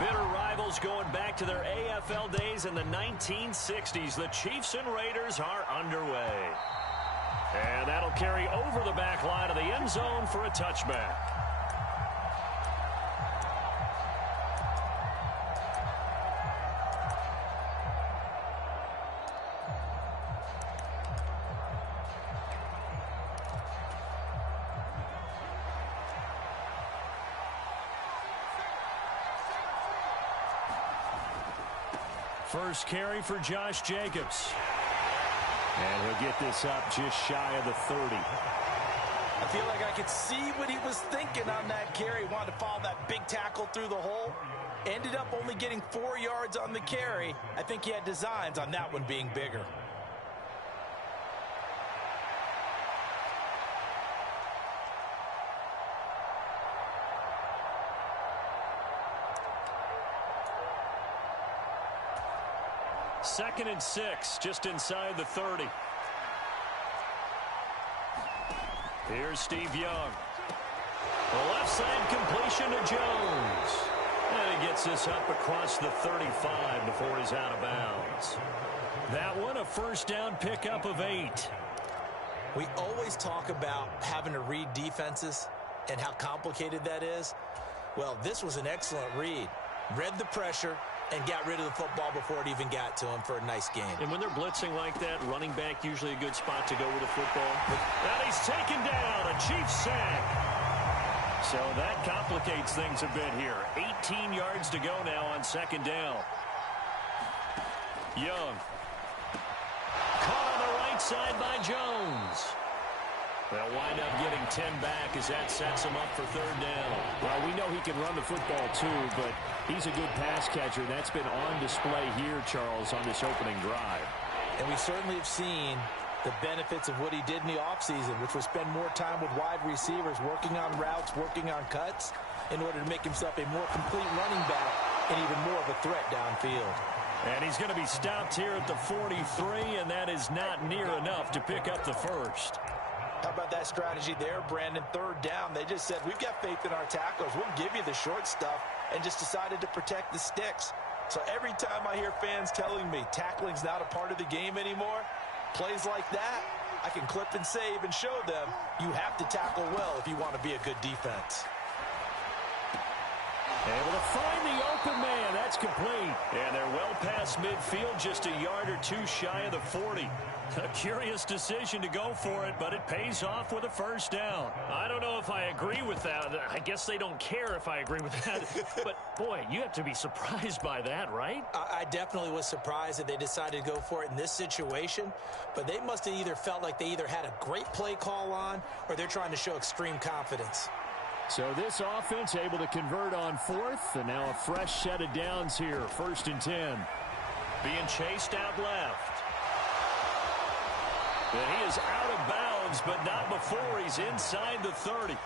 Bitter rivals going back to their AFL days in the 1960s. The Chiefs and Raiders are underway. And that'll carry over the back line of the end zone for a touchback. First carry for Josh Jacobs. And he'll get this up just shy of the 30. I feel like I could see what he was thinking on that carry. Wanted to follow that big tackle through the hole. Ended up only getting 4 yards on the carry. I think he had designs on that one being bigger. Second and 6, just inside the 30. Here's Steve Young. The left side completion to Jones. And he gets this up across the 35 before he's out of bounds. That one, a first down pickup of 8. We always talk about having to read defenses and how complicated that is. Well, this was an excellent read. Read the pressure and got rid of the football before it even got to him for a nice game. And when they're blitzing like that, running back usually a good spot to go with the football. And he's taken down, a Chiefs sack. So that complicates things a bit here. 18 yards to go now on second down. Young. Caught on the right side by Jones. They'll wind up getting 10 back as that sets him up for third down. Well, we know he can run the football too, but he's a good pass catcher. That's been on display here, Charles, on this opening drive. And we certainly have seen the benefits of what he did in the offseason, which was spend more time with wide receivers, working on routes, working on cuts, in order to make himself a more complete running back and even more of a threat downfield. And he's going to be stopped here at the 43, and that is not near enough to pick up the first. How about that strategy there, Brandon? Third down, they just said, we've got faith in our tacklers. We'll give you the short stuff, and just decided to protect the sticks. So every time I hear fans telling me tackling's not a part of the game anymore, plays like that, I can clip and save and show them you have to tackle well if you want to be a good defense. Able to find the open man. That's complete. And they're well past midfield, just a yard or two shy of the 40. A curious decision to go for it, but it pays off with a first down. I don't know if I agree with that. I guess they don't care if I agree with that. But, boy, you have to be surprised by that, right? I definitely was surprised that they decided to go for it in this situation. But they must have either felt like they either had a great play call on or they're trying to show extreme confidence. So this offense able to convert on fourth, and now a fresh set of downs here, 1st and 10. Being chased out left. And he is out of bounds, but not before he's inside the 30.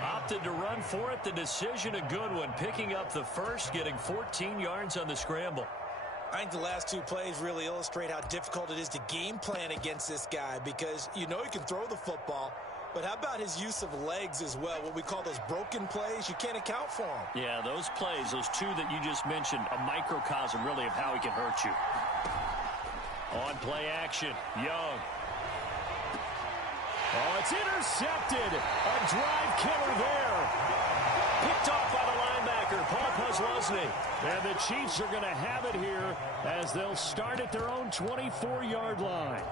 Opted to run for it. The decision a good one. Picking up the first, getting 14 yards on the scramble. I think the last two plays really illustrate how difficult it is to game plan against this guy, because you know he can throw the football, but how about his use of legs as well? What we call those broken plays, you can't account for them. Yeah, those plays, those two that you just mentioned, a microcosm really of how he can hurt you. On play action, Young. Oh, it's intercepted. A drive killer there. Picked off by the linebacker, Paul Posluszny. And the Chiefs are going to have it here as they'll start at their own 24-yard line.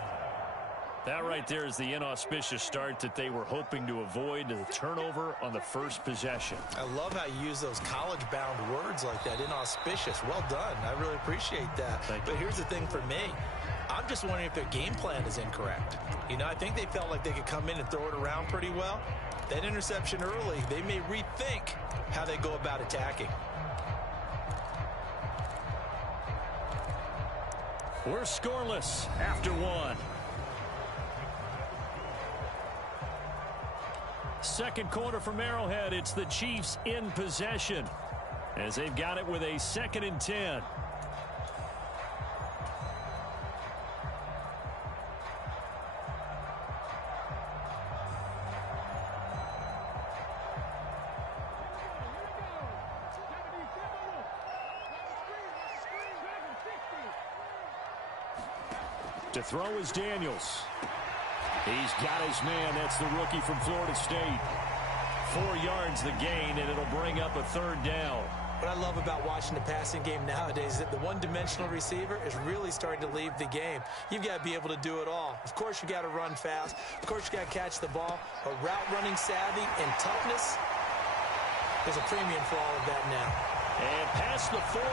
That right there is the inauspicious start that they were hoping to avoid, the turnover on the first possession. I love how you use those college-bound words like that, inauspicious. Well done. I really appreciate that. But here's the thing for me. I'm just wondering if their game plan is incorrect. You know, I think they felt like they could come in and throw it around pretty well. That interception early, they may rethink how they go about attacking. We're scoreless after one. Second quarter from Arrowhead. It's the Chiefs in possession as they've got it with a 2nd and 10. To throw is Daniels. He's got his man. That's the rookie from Florida State. 4 yards the gain, and it'll bring up a third down. What I love about watching the passing game nowadays is that the one-dimensional receiver is really starting to leave the game. You've got to be able to do it all. Of course, you got to run fast. Of course, you got to catch the ball. But route running savvy and toughness, there's a premium for all of that now. And past the 40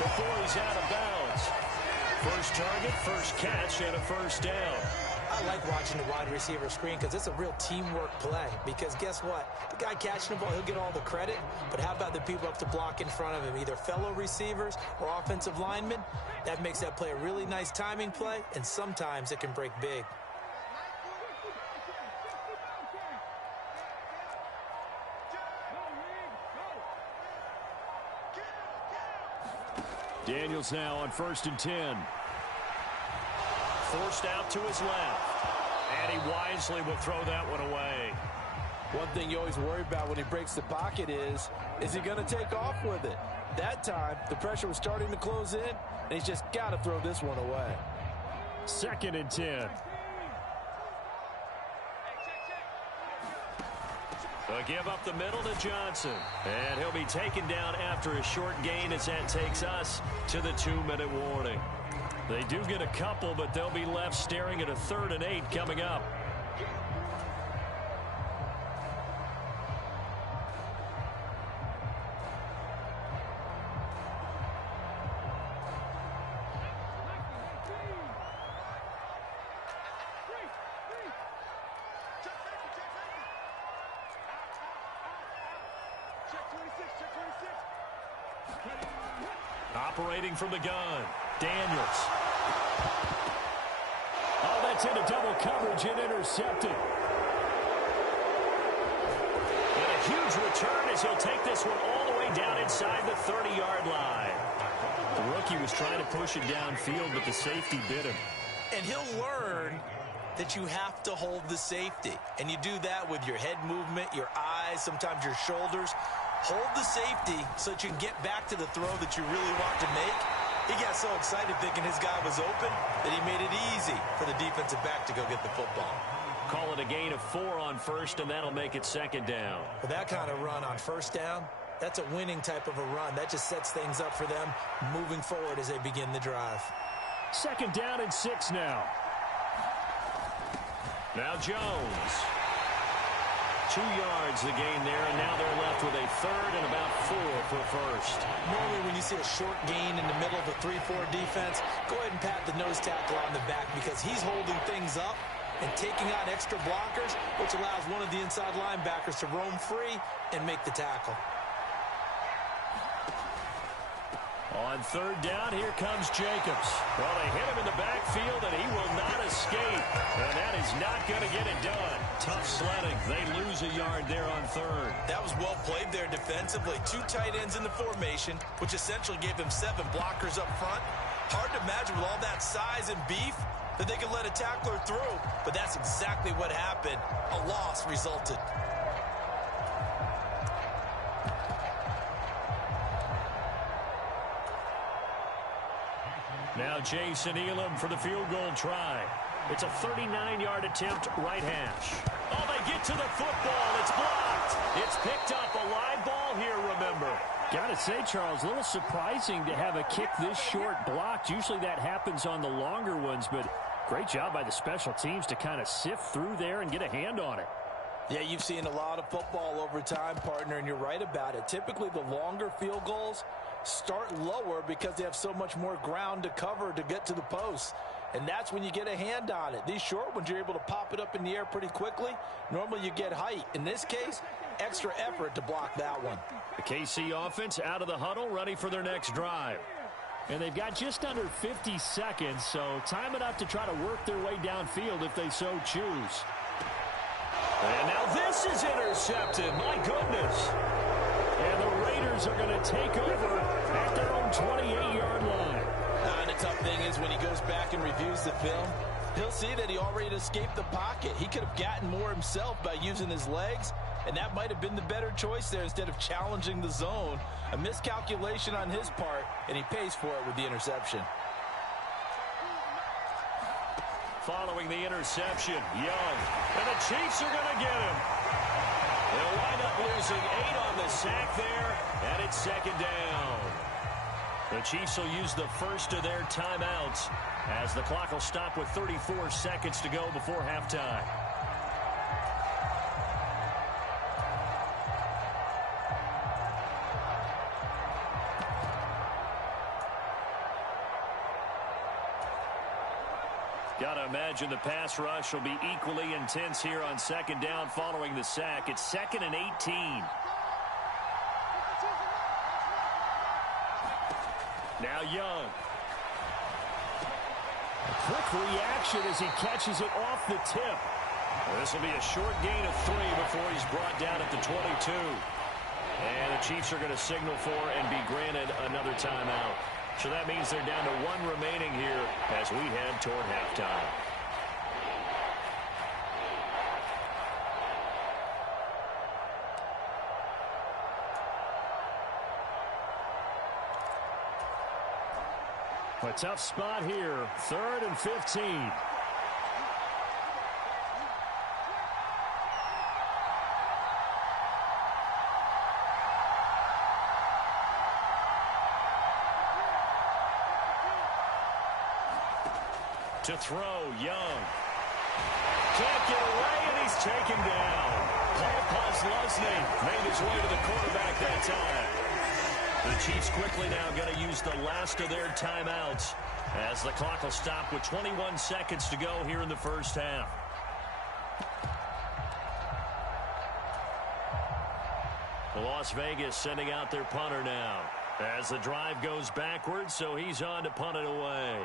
before he's out of bounds. First target, first catch, and a first down. I like watching the wide receiver screen because it's a real teamwork play. Because guess what? The guy catching the ball, he'll get all the credit. But how about the people up to block in front of him, either fellow receivers or offensive linemen? That makes that play a really nice timing play, and sometimes it can break big. Daniels now on 1st and 10. Forced out to his left. And he wisely will throw that one away. One thing you always worry about when he breaks the pocket is he going to take off with it? That time, the pressure was starting to close in, and he's just got to throw this one away. 2nd and 10. A give up the middle to Johnson. And he'll be taken down after a short gain as that takes us to the 2-minute warning. They do get a couple, but they'll be left staring at a 3rd and 8 coming up. Operating from the gun, Daniels. Oh, that's into double coverage and intercepted. And a huge return as he'll take this one all the way down inside the 30-yard line. The rookie was trying to push it downfield, but the safety bit him. And he'll learn that you have to hold the safety. And you do that with your head movement, your eyes, sometimes your shoulders. Hold the safety so that you can get back to the throw that you really want to make. He got so excited thinking his guy was open that he made it easy for the defensive back to go get the football. Call it a gain of 4 on 1st, and that'll make it 2nd down. With that kind of run on 1st down, that's a winning type of a run. That just sets things up for them moving forward as they begin the drive. 2nd down and 6 now. Now Jones. 2 yards the gain there, and now they're left with a 3rd and about 4 for 1st. Normally when you see a short gain in the middle of a 3-4 defense, go ahead and pat the nose tackle on the back because he's holding things up and taking on extra blockers, which allows one of the inside linebackers to roam free and make the tackle. On 3rd down, here comes Jacobs. Well, they hit him in the backfield, and he will not escape. And that is not going to get it done. Tough sledding. They lose a yard there on 3rd. That was well played there defensively. 2 tight ends in the formation, which essentially gave them 7 blockers up front. Hard to imagine with all that size and beef that they could let a tackler through. But that's exactly what happened. A loss resulted. Now Jason Elam for the field goal try. It's a 39-yard attempt, right hash. Oh, they get to the football. It's blocked. It's picked up. A live ball here, remember. Gotta say, Charles, a little surprising to have a kick this short blocked. Usually that happens on the longer ones, but great job by the special teams to kind of sift through there and get a hand on it. Yeah, you've seen a lot of football over time, partner, and you're right about it. Typically, the longer field goals start lower because they have so much more ground to cover to get to the post. And that's when you get a hand on it. These short ones, you're able to pop it up in the air pretty quickly. Normally, you get height. In this case, extra effort to block that one. The KC offense out of the huddle, ready for their next drive. And they've got just under 50 seconds, so time enough to try to work their way downfield if they so choose. And now this is intercepted. My goodness. And the Raiders are going to take over at their own 28-yard line. And the tough thing is when he goes back and reviews the film, he'll see that he already escaped the pocket. He could have gotten more himself by using his legs, and that might have been the better choice there instead of challenging the zone. A miscalculation on his part, and he pays for it with the interception. following the interception. Young. And the Chiefs are going to get him. They'll wind up losing 8 on the sack there, and it's second down. The Chiefs will use the first of their timeouts as the clock will stop with 34 seconds to go before halftime. Got to imagine the pass rush will be equally intense here on second down following the sack. It's 2nd and 18. Now Young. A quick reaction as he catches it off the tip. This will be a short gain of 3 before he's brought down at the 22. And the Chiefs are going to signal for and be granted another timeout. So that means they're down to 1 remaining here as we head toward halftime. A tough spot here. 3rd and 15. To throw, Young. Can't get away, and he's taken down. Paul Posluszny made his way to the quarterback that time. The Chiefs quickly now going to use the last of their timeouts as the clock will stop with 21 seconds to go here in the first half. Las Vegas sending out their punter now as the drive goes backwards, so he's on to punt it away.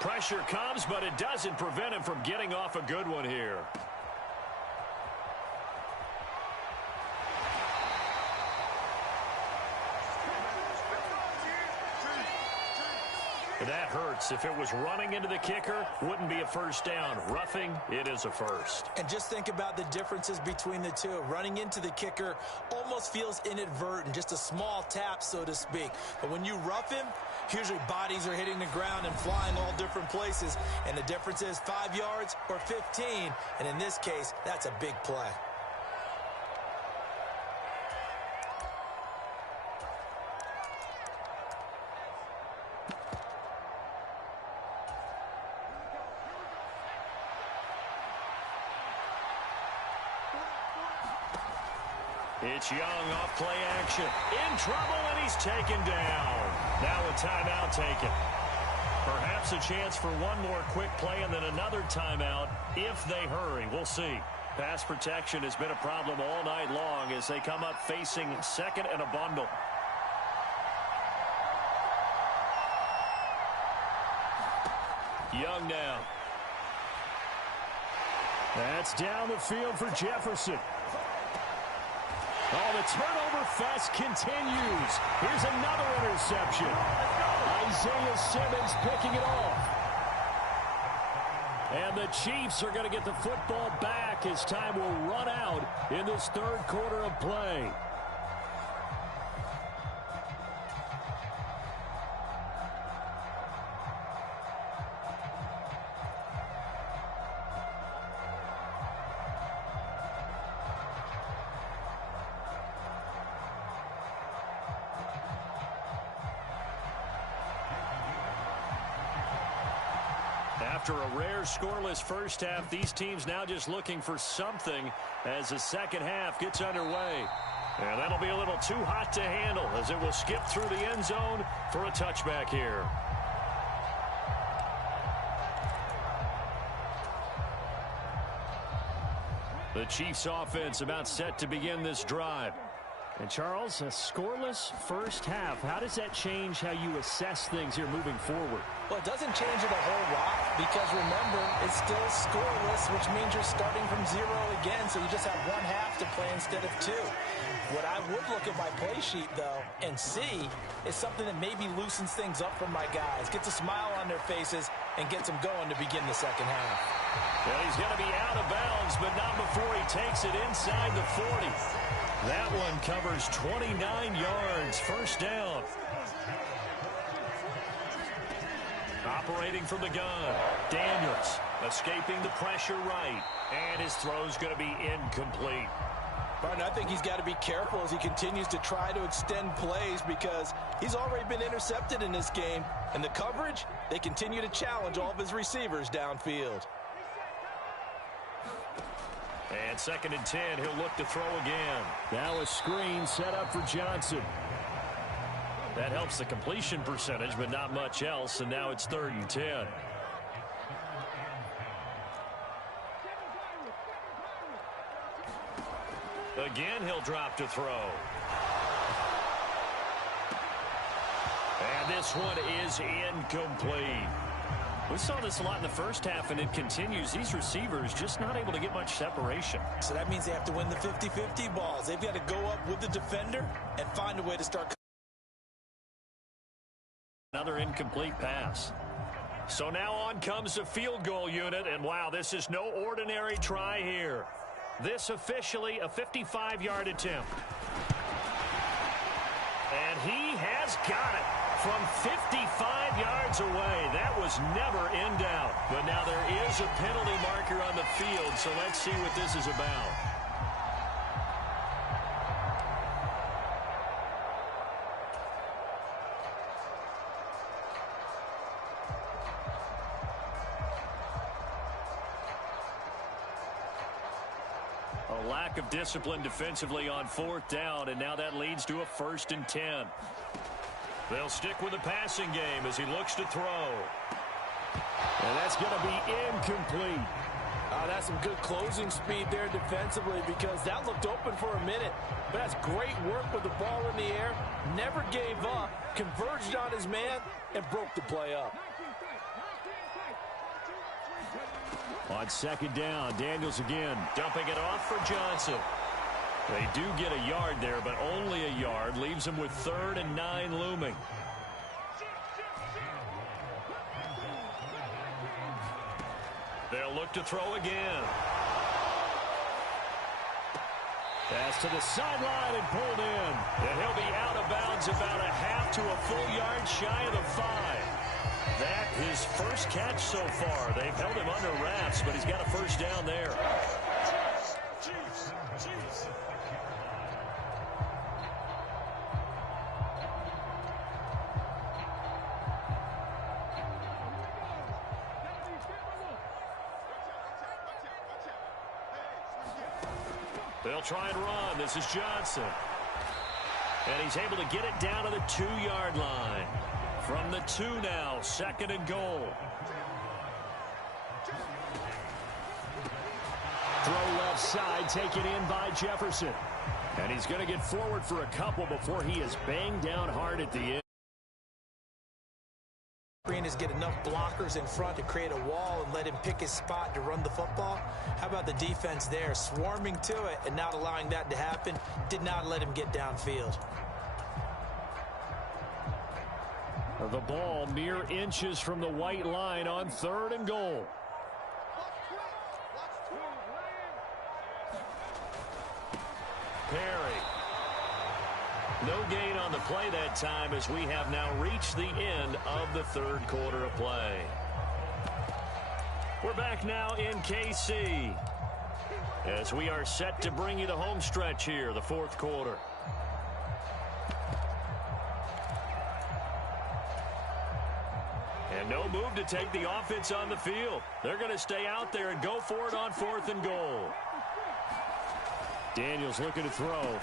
Pressure comes, but it doesn't prevent him from getting off a good one here. That hurts. If it was running into the kicker, wouldn't be a first down. Roughing, it is a first. And just think about the differences between the two. Running into the kicker almost feels inadvertent, just a small tap, so to speak. But when you rough him, usually bodies are hitting the ground and flying all different places. And the difference is 5 yards or 15. And in this case, that's a big play. It's Young off play action. In trouble, and he's taken down. Now a timeout taken. Perhaps a chance for one more quick play and then another timeout if they hurry. We'll see. Pass protection has been a problem all night long as they come up facing second and a bundle. Young now. That's down the field for Jefferson. Oh, the turnover fest continues. Here's another interception. Isaiah Simmons picking it off. And the Chiefs are going to get the football back as time will run out in this third quarter of play. After a rare scoreless first half, these teams now just looking for something as the second half gets underway. And that'll be a little too hot to handle as it will skip through the end zone for a touchback here. The Chiefs offense about set to begin this drive. And Charles, a scoreless first half. How does that change how you assess things here moving forward? Well, it doesn't change it a whole lot because, remember, it's still scoreless, which means you're starting from 0 again, so you just have one half to play instead of 2. What I would look at my play sheet, though, and see is something that maybe loosens things up for my guys, gets a smile on their faces, and gets them going to begin the second half. Well, he's going to be out of bounds, but not before he takes it inside the 40. That one covers 29 yards. First down. separating from the gun. Daniels escaping the pressure right. And his throw's going to be incomplete. Martin, I think he's got to be careful as he continues to try to extend plays because he's already been intercepted in this game. And the coverage, they continue to challenge all of his receivers downfield. And 2nd and 10, he'll look to throw again. Now a screen set up for Johnson. That helps the completion percentage, but not much else. And now it's 3rd and 10. Again, he'll drop to throw. And this one is incomplete. We saw this a lot in the first half, and it continues. These receivers just not able to get much separation. So that means they have to win the 50-50 balls. They've got to go up with the defender and find a way to start. Another incomplete pass. So now on comes the field goal unit, and wow, this is no ordinary try here. This officially a 55-yard attempt. And he has got it from 55 yards away. That was never in doubt. But now there is a penalty marker on the field, so let's see what this is about. A lack of discipline defensively on 4th down, and now that leads to a 1st and 10. They'll stick with the passing game as he looks to throw. And that's going to be incomplete. That's some good closing speed there defensively because that looked open for a minute. But that's great work with the ball in the air. Never gave up, converged on his man, and broke the play up. On 2nd down, Daniels again. Dumping it off for Johnson. They do get a yard there, but only a yard. Leaves them with 3rd and 9 looming. They'll look to throw again. Pass to the sideline and pulled in. And he'll be out of bounds about a half to a full yard shy of the 5. That his first catch so far. They've held him under wraps, but he's got a 1st down there. They'll try and run. This is Johnson. And he's able to get it down to the 2-yard line. From the 2 now, 2nd and goal. Throw left side, taken in by Jefferson. And he's going to get forward for a couple before he is banged down hard at the end. Is get enough blockers in front to create a wall and let him pick his spot to run the football. How about the defense there, swarming to it and not allowing that to happen? Did not let him get downfield. The ball mere inches from the white line on 3rd and goal. Perry. No gain on the play that time as we have now reached the end of the 3rd quarter of play. We're back now in KC as we are set to bring you the home stretch here, the 4th quarter. And no move to take the offense on the field. They're going to stay out there and go for it on 4th and goal. Daniels looking to throw.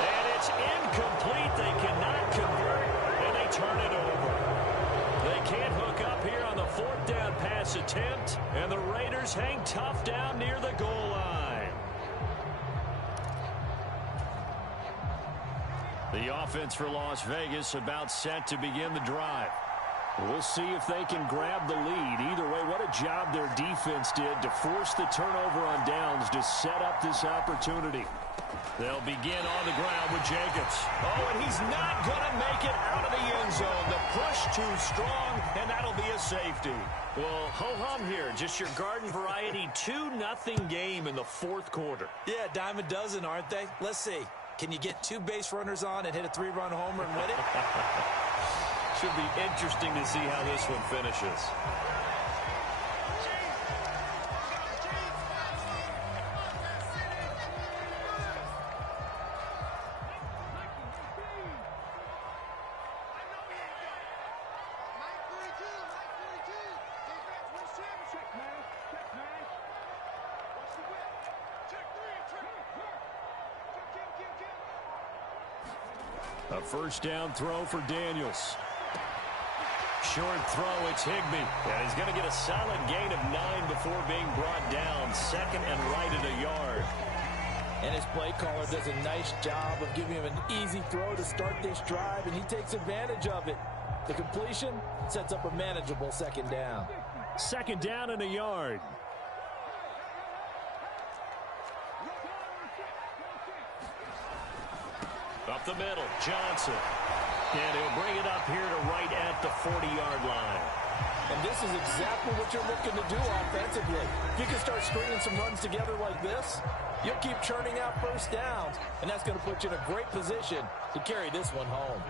And it's incomplete. They cannot convert, and they turn it over. They can't hook up here on the 4th down pass attempt, and the Raiders hang tough down near the goal line. The offense for Las Vegas about set to begin the drive. We'll see if they can grab the lead. Either way, what a job their defense did to force the turnover on downs to set up this opportunity. They'll begin on the ground with Jacobs. Oh, and he's not going to make it out of the end zone. The push too strong, and that'll be a safety. Well, ho-hum here. Just your garden variety 2-0 game in the 4th quarter. Yeah, dime a dozen, aren't they? Let's see. Can you get 2 base runners on and hit a 3-run homer and win it? Should be interesting to see how this one finishes. A first down throw for Daniels. Short throw, it's Higbee. And he's going to get a solid gain of 9 before being brought down. Second and right at a yard. And his play caller does a nice job of giving him an easy throw to start this drive, and he takes advantage of it. The completion sets up a manageable second down. Second down and a yard. Up the middle, Johnson. And he'll bring it up here to right at the 40-yard line. And this is exactly what you're looking to do offensively. If you can start stringing some runs together like this, you'll keep churning out first downs, and that's going to put you in a great position to carry this one home.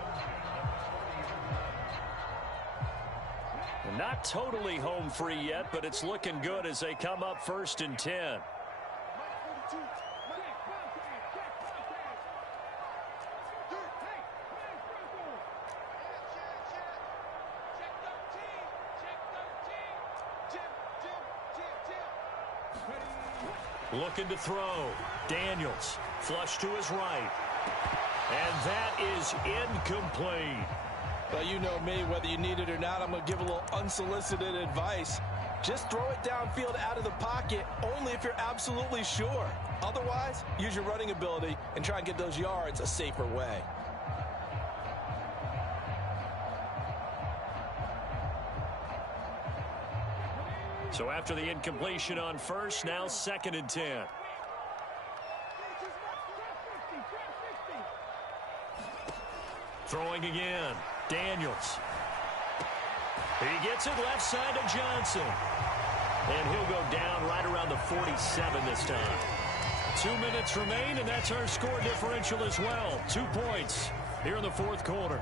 Not totally home free yet, but it's looking good as they come up 1st and 10. Looking to throw. Daniels. Flush to his right. And that is incomplete. Well, you know me, whether you need it or not, I'm going to give a little unsolicited advice. Just throw it downfield out of the pocket only if you're absolutely sure. Otherwise, use your running ability and try and get those yards a safer way. So after the incompletion on first, now 2nd and 10. Throwing again. Daniels. He gets it left side to Johnson. And he'll go down right around the 47 this time. 2 minutes remain, and that's our score differential as well. 2 points here in the 4th quarter.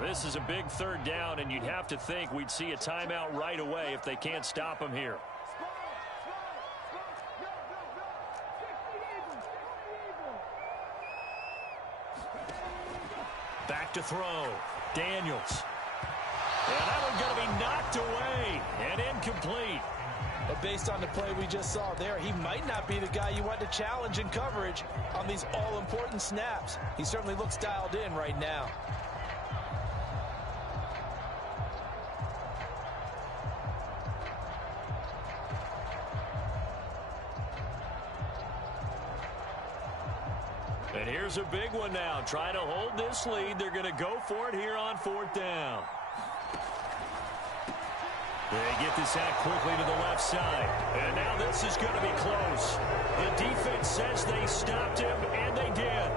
This is a big 3rd down, and you'd have to think we'd see a timeout right away if they can't stop him here. Back to throw. Daniels. And that one's going to be knocked away and incomplete. But based on the play we just saw there, he might not be the guy you want to challenge in coverage on these all-important snaps. He certainly looks dialed in right now. And here's a big one now. Trying to hold this lead. They're going to go for it here on 4th down. They get this out quickly to the left side. And now this is going to be close. The defense says they stopped him, and they did.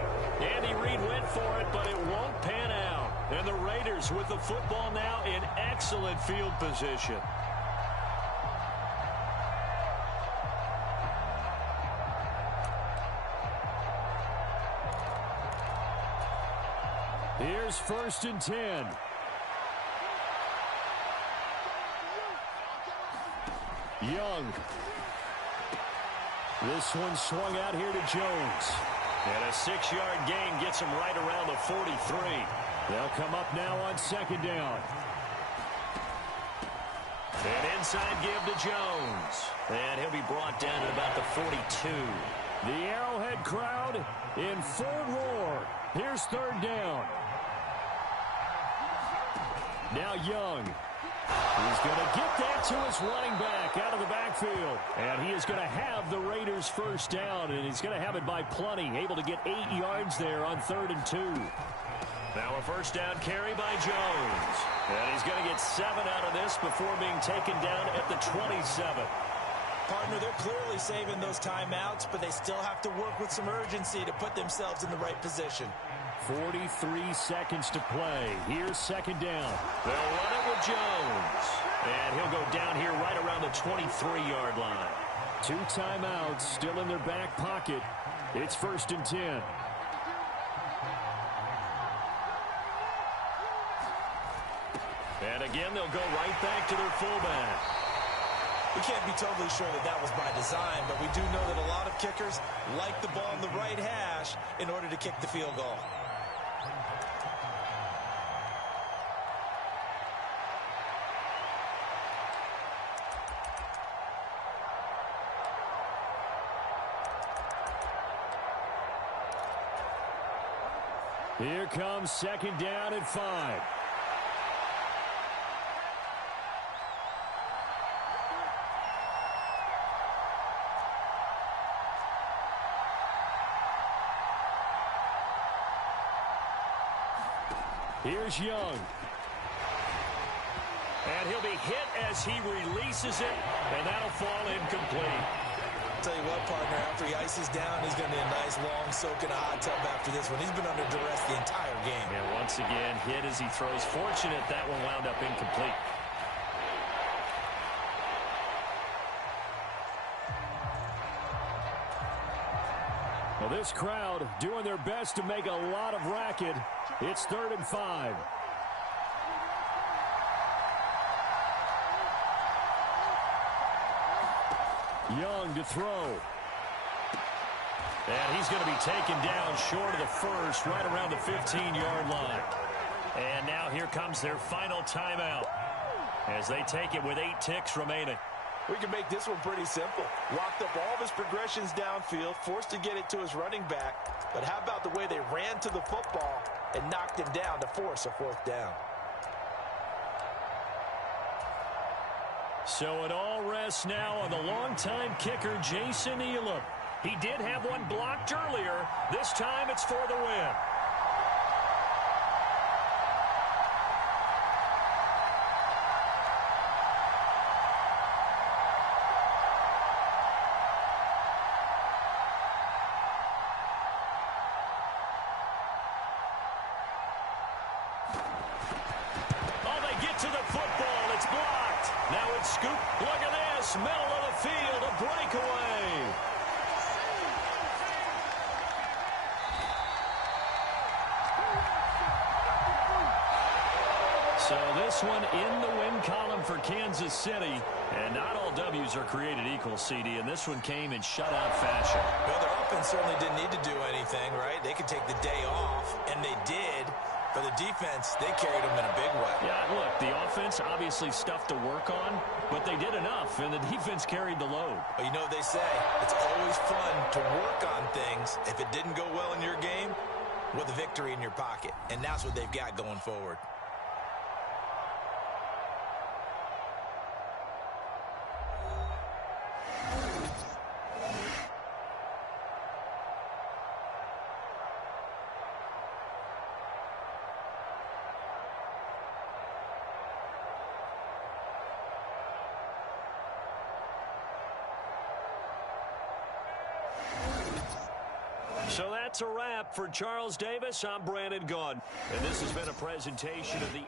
Andy Reid went for it, but it won't pan out. And the Raiders with the football now in excellent field position. Here's 1st and 10. Young. This one swung out here to Jones. And a 6-yard gain gets him right around the 43. They'll come up now on 2nd down. An inside give to Jones. And he'll be brought down at about the 42. The Arrowhead crowd in full roar. Here's 3rd down. Now Young. He's going to get that to his running back out of the backfield. And he is going to have the Raiders' first down, and he's going to have it by plenty. Able to get 8 yards there on 3rd and 2. Now a first down carry by Jones. And he's going to get 7 out of this before being taken down at the 27. Partner, they're clearly saving those timeouts, but they still have to work with some urgency to put themselves in the right position. 43 seconds to play. Here's 2nd down. They'll run it with Jones. And he'll go down here right around the 23-yard line. 2 timeouts still in their back pocket. It's 1st and 10. And again, they'll go right back to their fullback. We can't be totally sure that that was by design, but we do know that a lot of kickers like the ball on the right hash in order to kick the field goal. Here comes 2nd down and 5. Here's Young. And he'll be hit as he releases it, and that'll fall incomplete. I'll tell you what, partner, after he ices down, he's going to need a nice long soak in a hot tub after this one. He's been under duress the entire game. And once again, hit as he throws. Fortunate that one wound up incomplete. Well, this crowd doing their best to make a lot of racket. It's 3rd and 5. Young to throw. And he's going to be taken down short of the first, right around the 15-yard line. And now here comes their final timeout as they take it with 8 ticks remaining. We can make this one pretty simple. Walked up all of his progressions downfield, forced to get it to his running back. But how about the way they ran to the football and knocked him down to force a 4th down? So it all rests now on the longtime kicker, Jason Elam. He did have one blocked earlier. This time it's for the win. Oh, they get to the football. It's blocked. Now it's scooped. Look at this. Middle of the field, a breakaway. So this one in the win column for Kansas City. And not all W's are created equal, CD. And this one came in shutout fashion. Well, their offense certainly didn't need to do anything, right? They could take the day off, and they did. For the defense, they carried them in a big way. Yeah, look, the offense obviously stuff to work on, but they did enough, and the defense carried the load. But you know what they say, it's always fun to work on things if it didn't go well in your game with a victory in your pocket. And that's what they've got going forward. So that's a wrap for Charles Davis. I'm Brandon Gaudin, and this has been a presentation of the